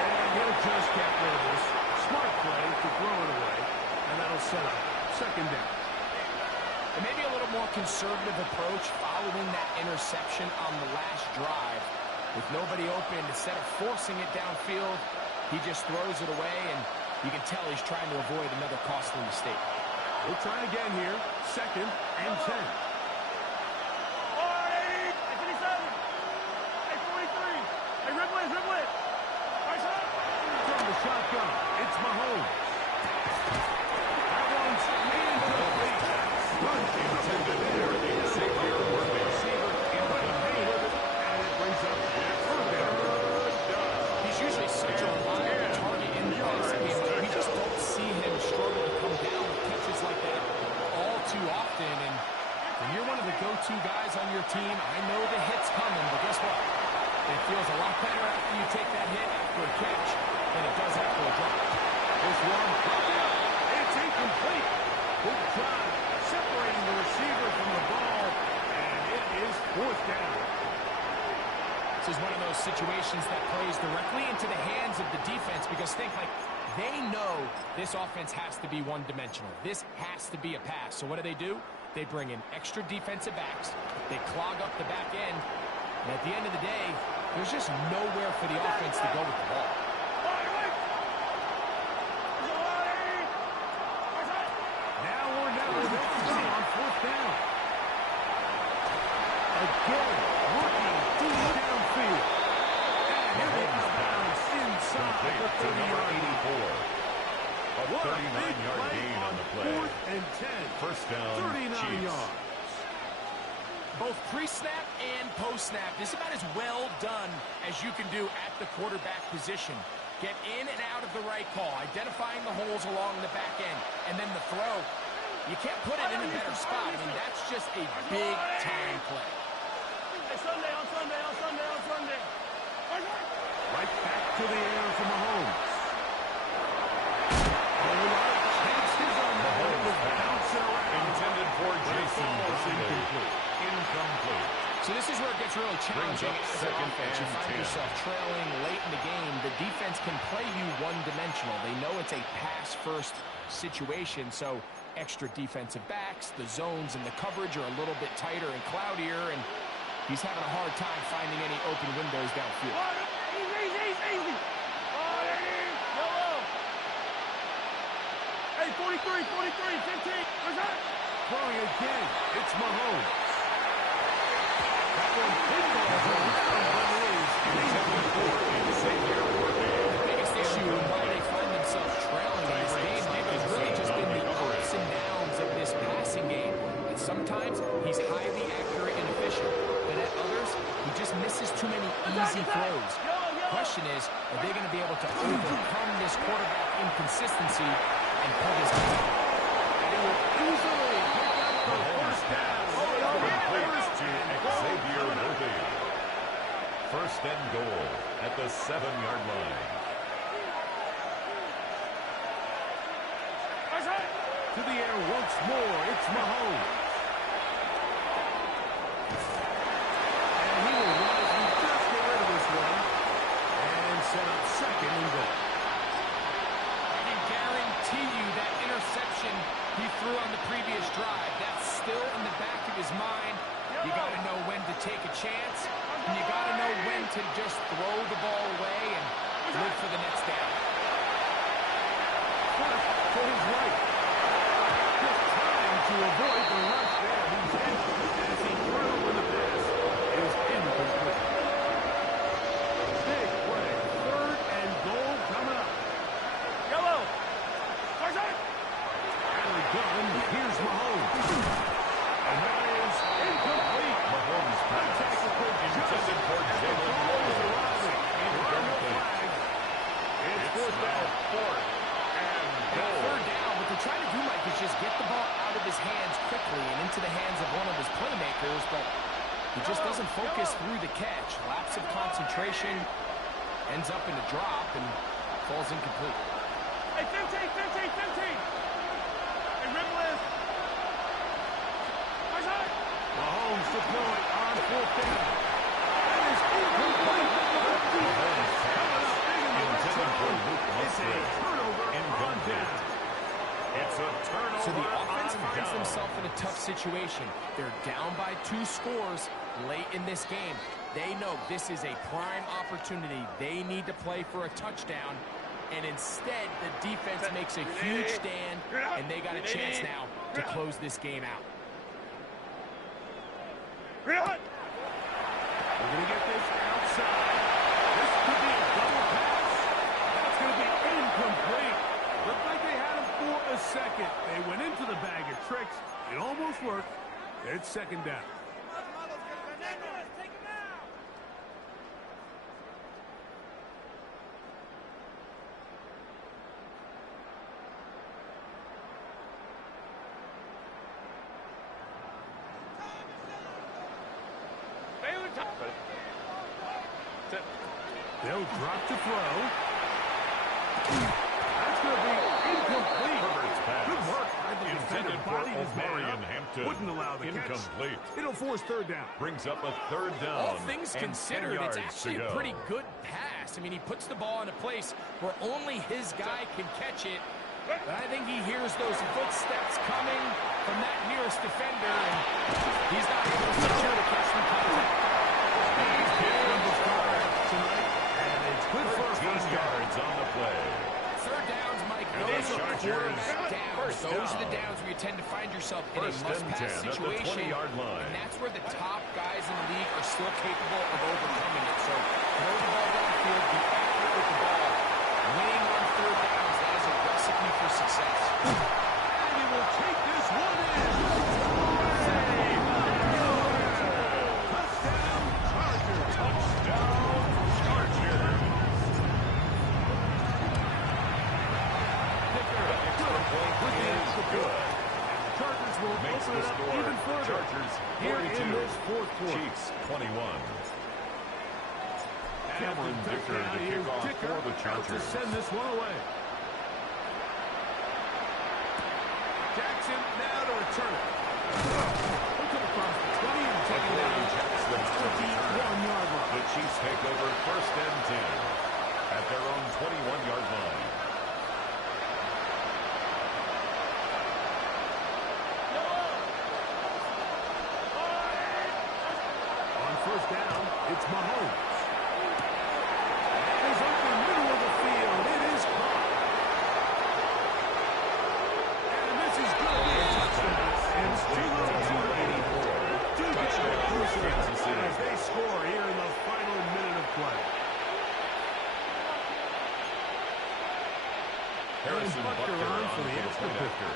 And he'll just get rid of this. Smart play to throw it away. And that'll set up second down. And maybe a little more conservative approach following that interception on the last drive. With nobody open, instead of forcing it downfield, he just throws it away, and you can tell he's trying to avoid another costly mistake. We'll try again here. Second and 10. 480. 57. Hey, 43. Hey, Riblet. Nice up. From the shotgun, it's Mahomes. That one's incomplete. Intended for the Xavier Worthy receiver in the neighborhood, and it brings up third down. too often, and when you're one of the go-to guys on your team, I know the hit's coming, but guess what? It feels a lot better after you take that hit after a catch than it does after a drop. This one, it's incomplete. Good drive, separating the receiver from the ball, and it is fourth down. This is one of those situations that plays directly into the hands of the defense, because think, like, they know this offense has to be one-dimensional. This has to be a pass. So what do? They bring in extra defensive backs. They clog up the back end. And at the end of the day, there's just nowhere for the offense to go with the ball. Now or never, on fourth down. Again, working deep downfield. And it is bounced inside the 30-yard line. A 39-yard gain on the play. Fourth and 10. First down, 39 Chiefs. yards. Both pre-snap and post-snap, this is about as well done as you can do at the quarterback position. Get in and out of the right call, identifying the holes along the back end, and then the throw. You can't put it in a better spot. I mean, that's just a big-time play. Sunday, on Sunday. Right back to the air for Mahomes. Intended for Jason incomplete. So this is where it gets really challenging as an offense. You find 10. yourself trailing late in the game. The defense can play you one-dimensional. They know it's a pass-first situation, so extra defensive backs, the zones and the coverage are a little bit tighter and cloudier, and he's having a hard time finding any open windows downfield. Easy. Yellow. Hey, 43, 15. Where's that? Throwing again. It's Mahomes. That one pinballs around, but it is The biggest issue and why they find themselves trailing in this game, Mike, has really just been the ups and downs of this passing game. And sometimes he's highly accurate and efficient, but at others, he just misses too many easy throws. The question is, are they going to be able to overcome this quarterback inconsistency and pull this game out? And he will easily pick up the first down. First and goal at the 7-yard line. To the air once more. It's Mahomes. And he will rise and just get rid of this one. And set up second and goal. I can guarantee you that interception he threw on the previous drive, that's still in the back of his mind. You got to know when to take a chance, and you got to know when to just throw the ball away and live for the next down. First to his right. Just trying to avoid the rush there. He's in as he throws in the pass. Is incomplete. Big play. Third and goal coming up. Yellow. Where's that? And the gun. Here's Mahomes. And that is incomplete. Mahomes pass intended for Jalen Williams. Incomplete. It's fourth down. Fourth and goal. Third down, what they're trying to do, Mike, is just get the ball out of his hands quickly and into the hands of one of his playmakers, but he just doesn't focus through the catch. Lapse of concentration, ends up in a drop, and falls incomplete. Hey, 15. Hey, rip list. Where's that? Mahomes deployed on fourth down. That is incomplete. Mahomes pass intended for Luke It's a Musgrave. turnover on Incomplete. down. It's a turnover. So the offense on finds down. themselves in a tough situation. They're down by 2 scores late in this game. They know this is a prime opportunity. They need to play for a touchdown. And instead, the defense makes a huge stand, and they got a chance now to close this game out. We're going to get this outside. This could be a double pass. That's going to be incomplete. Looked like they had him for a second. They went into the bag of tricks. It almost worked. It's second down. They'll drop to throw. That's going to be incomplete. Herbert's pass. Good work. I think Intended defender for bodied his man Omarion up. Hampton. Wouldn't allow the Incomplete. catch. It'll force third down. Brings up a third down. All things and 10 considered, yards it's actually to a go. pretty good pass. I mean, he puts the ball in a place where only his guy can catch it. But I think he hears those footsteps coming from that nearest defender, and he's not able to secure the catch from contact. Number 5 tonight, and it's good for a 13 first down. yards on the play. Third downs, Mike, And those the are Chargers, quarterback downs. first Those are the down. downs where you tend to find yourself in a First and 10 must-pass at the situation. 20-yard line. And that's where the top guys in the league are still capable of overcoming it. So throw the ball downfield, be accurate with the ball. Winning on third downs, that is a recipe for success. And he will take this one in. Touchdown, Chargers. Touchdown, Chargers. Picker The extra point with the is extra good. point. Chargers will Makes open the it up score. even further Chargers here 42. in this fourth quarter. Chiefs 21. Cameron At the Dicker touchdown, to here's kick off Dicker for the out to Chargers. send this one away. Jackson now to return it. He'll come across the 20 and take it down. Jackson on the return. 21-yard line. The Chiefs take over first and 10 at their own 21-yard line. On first down, it's Mahomes. And he's open middle of the field. It is caught. And this is going to be a touchdown. And it's too little too late. Do get it closer as they score here in the final minute of play. Harrison Butker Butker on on for the the extra point point. after.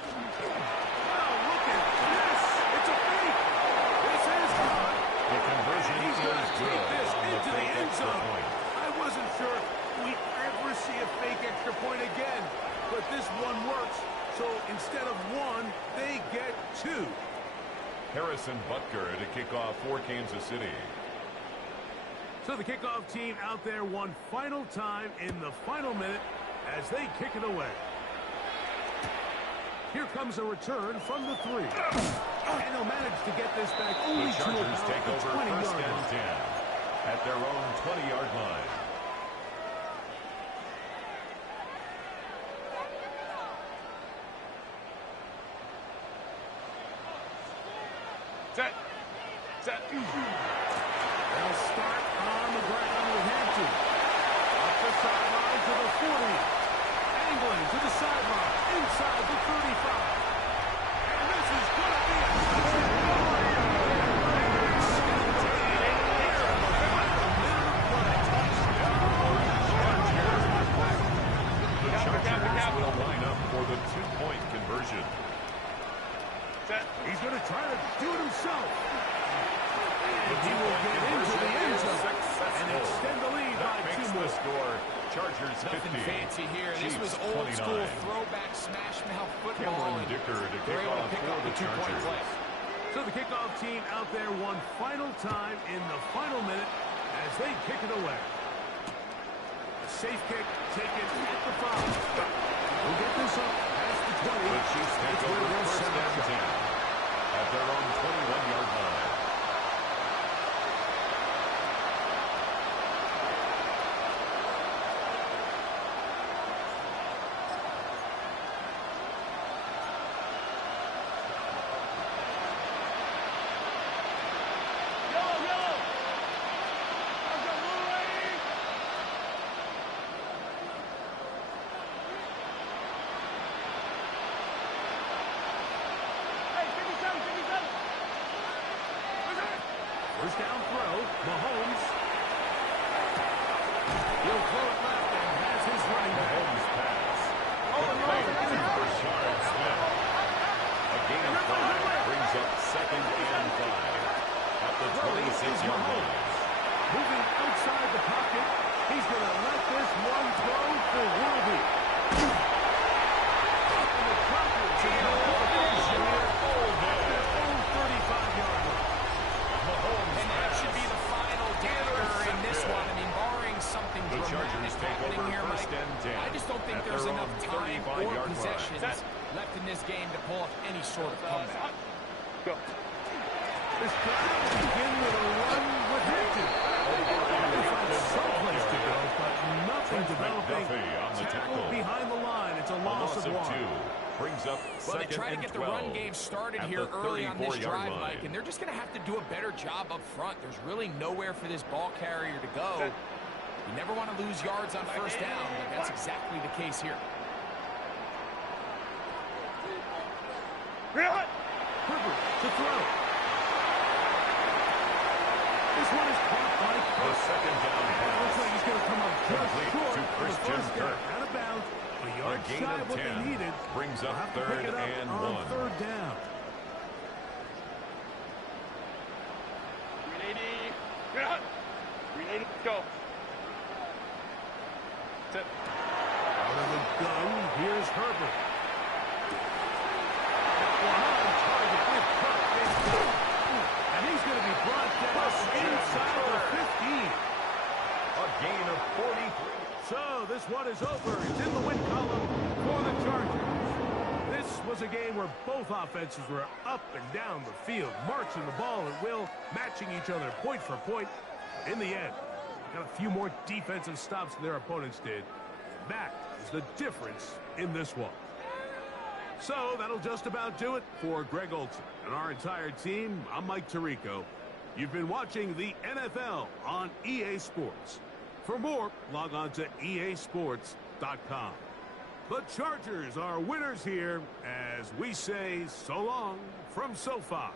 Wow, look at this. It's a fake. This is caught. The conversion He's going is to good take this on the into the fake end extra zone. point. I wasn't sure we ever see a fake extra point again, but this one works. So instead of one, they get two. Harrison Butker to kick off for Kansas City. So the kickoff team out there one final time in the final minute as they kick it away. Here comes a return from the 3. And they'll manage to get this back only The to Chargers about take the over 20-yard first and line. 10 at their own 20-yard line. Set. Set. They'll start on the ground with Hampton. Up the sideline to the 40. Angling to the sideline. Inside the 35. And this is going to be a touchdown. The Chargers will line up for the two-point conversion. Set. He's going to try to do it himself. The And he will two-point get into the conversion end is zone and successful. extend the lead That by makes 2 the more. score Chargers 50. Nothing fancy here. This was Chiefs old 29. school throwback smash mouth football. Cameron and Dicker to they're kick able to off pick for up the the two-point Chargers. play. So the kickoff team out there one final time in the final minute as they kick it away. A safe kick taken at the 5. We'll get this up past the 20. The Chiefs take It's over where they'll first set and up 10 shop. at their own 21-yard line. Yellow, yellow. I've got blue lady. Hey, 57, 57. First down throw. Mahomes. He'll throw it left and has his running back. Mahomes pass. Complete to Rashard Smith. A gain of 5 brings up second and 5 at the 26-yard line. Moving outside the pocket. He's going to let this one throw for Worthy. And the Chargers are going to finish here at their own 35-yard thinking here, Mike. I just don't think there's enough time or possessions left in this game to pull off any sort of comeback. Go. This drive will begin with a run with Hampton. They find someplace to go, but nothing developing. Tackle behind the line. It's a loss of 1. Brings up Well, they second try to and get the 12 run game started at here the early on this 34-yard drive, line. Mike, and they're just going to have to do a better job up front. There's really nowhere for this ball carrier to go. You never want to lose yards on first down, but that's exactly the case here. Herbert to throw. This one is caught by The second down Looks pass. like he's going to come up just Complete short to of the Christian first Kirk. down. Out of bounds. A A yard gain shy of of what 10 they needed. brings They'll up have to pick third it up and on 1. third down. 380. 380. Go. Sit. Out of the gun, here's Herbert. Behind target with Kirk. And he's going to be brought down inside the 15. A gain of 43. So this one is over. It's in the win column for the Chargers. This was a game where both offenses were up and down the field, marching the ball at will, matching each other point for point. In the end, got a few more defensive stops than their opponents did. That is the difference in this one. So that'll just about do it for Greg Olson and our entire team. I'm Mike Tirico. You've been watching the NFL on EA Sports. For more, log on to easports.com. The Chargers are winners here as we say so long from SoFi.